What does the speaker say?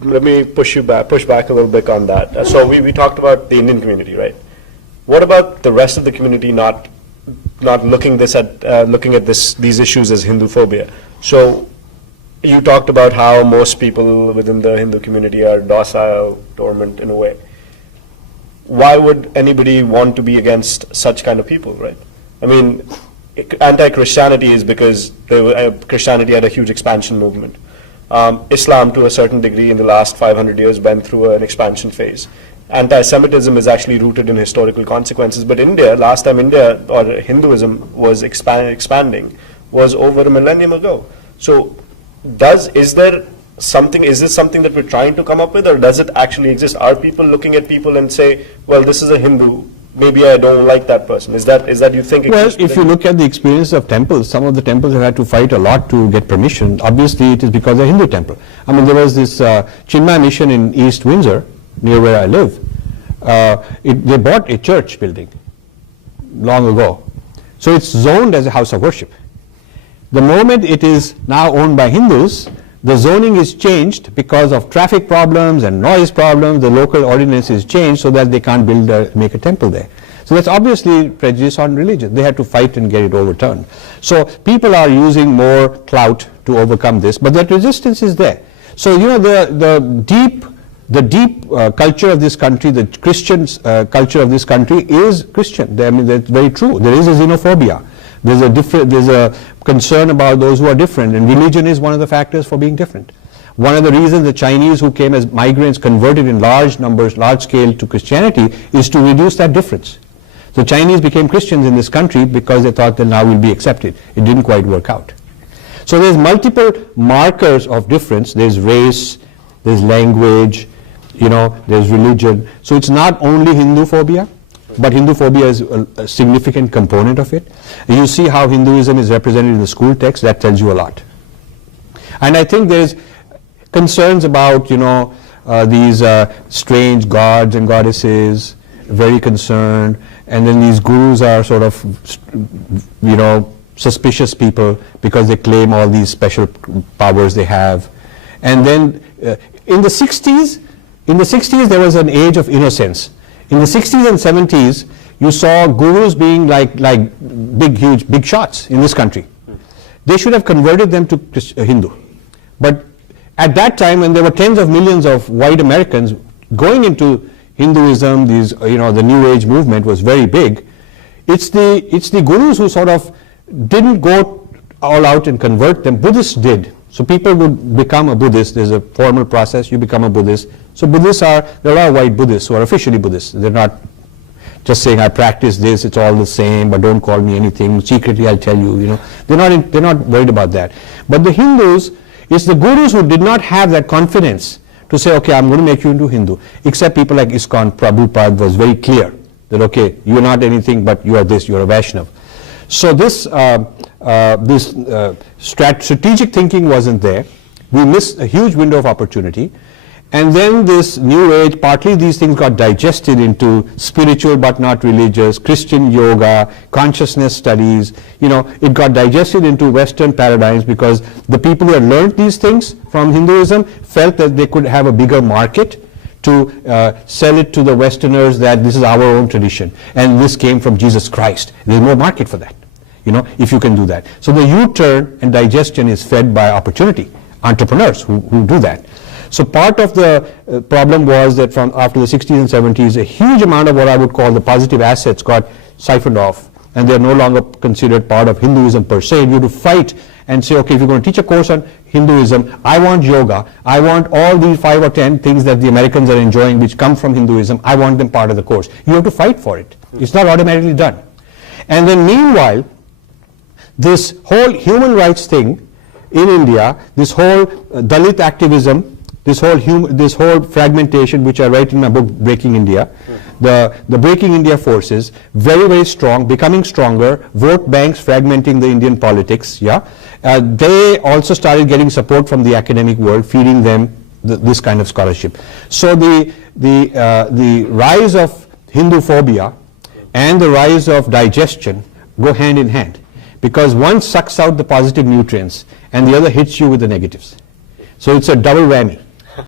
Let me push back a little bit on that. So we talked about the Indian community, right? What about the rest of the community not looking at these issues as Hindu phobia? So you talked about how most people within the Hindu community are docile, dormant in a way. Why would anybody want to be against such kind of people, right? I mean, anti-Christianity is because Christianity had a huge expansion movement. Islam, to a certain degree, in the last 500 years, went through an expansion phase. Anti-Semitism is actually rooted in historical consequences. But last time India or Hinduism was expanding was over a millennium ago. So, is this something that we're trying to come up with, or does it actually exist? Are people looking at people and say, well, this is a Hindu, maybe I don't like that person? Is that you think? Well, if you look at the experience of temples, some of the temples have had to fight a lot to get permission. Obviously, it is because they're Hindu temple. I mean, there was this Chinmay mission in East Windsor, near where I live. They bought a church building long ago. So it's zoned as a house of worship. The moment it is now owned by Hindus, the zoning is changed because of traffic problems and noise problems. The local ordinance is changed so that they can't make a temple there. So that's obviously prejudice on religion. They had to fight and get it overturned. So people are using more clout to overcome this, but that resistance is there. So the deep culture of this country, the Christian culture of this country is Christian. I mean, that's very true. There is a xenophobia. There's a concern about those who are different, and religion is one of the factors for being different. One of the reasons the Chinese who came as migrants converted in large numbers, large scale to Christianity is to reduce that difference. So Chinese became Christians in this country because they thought that now we'll be accepted. It didn't quite work out. So there's multiple markers of difference. There's race, there's language, there's religion. So it's not only Hindu phobia, but Hindu phobia is a significant component of it. You see how Hinduism is represented in the school text. That tells you a lot. And I think there's concerns about these strange gods and goddesses, very concerned, and then these gurus are sort of suspicious people because they claim all these special powers they have. And then in the 60s there was an age of innocence. In the 60s and 70s, you saw gurus being like big shots in this country. They should have converted them to Hindu. But at that time, when there were tens of millions of white Americans going into Hinduism, the New Age movement was very big. It's the gurus who sort of didn't go all out and convert them. Buddhists did. So people would become a Buddhist. There's a formal process. You become a Buddhist. So there are a lot of white Buddhists who are officially Buddhists. They're not just saying, I practice this, it's all the same, but don't call me anything. Secretly, I'll tell you. They're not worried about that. But the Hindus, it's the gurus who did not have that confidence to say, okay, I'm going to make you into Hindu. Except people like ISKCON, Prabhupada was very clear that, okay, you're not anything, but you are this, you're a Vaishnav. So this strategic thinking wasn't there. We missed a huge window of opportunity. And then this New Age, partly these things got digested into spiritual but not religious, Christian yoga, consciousness studies. It got digested into Western paradigms because the people who had learned these things from Hinduism felt that they could have a bigger market to sell it to the Westerners that this is our own tradition and this came from Jesus Christ. There's no market for that, if you can do that. So the U-turn and digestion is fed by opportunity, entrepreneurs who do that. So part of the problem was that from after the 60s and 70s, a huge amount of what I would call the positive assets got siphoned off, and they're no longer considered part of Hinduism per se. You have to fight and say, okay, if you're going to teach a course on Hinduism, I want yoga, I want all these 5 or 10 things that the Americans are enjoying which come from Hinduism, I want them part of the course. You have to fight for it. It's not automatically done. And then meanwhile, this whole human rights thing in India, this whole Dalit activism, this whole fragmentation, which I write in my book, Breaking India, the Breaking India forces, very, very strong, becoming stronger, vote banks fragmenting the Indian politics, they also started getting support from the academic world, feeding them this kind of scholarship. So the rise of Hindu phobia and the rise of digestion go hand in hand, because one sucks out the positive nutrients and the other hits you with the negatives. So it's a double whammy.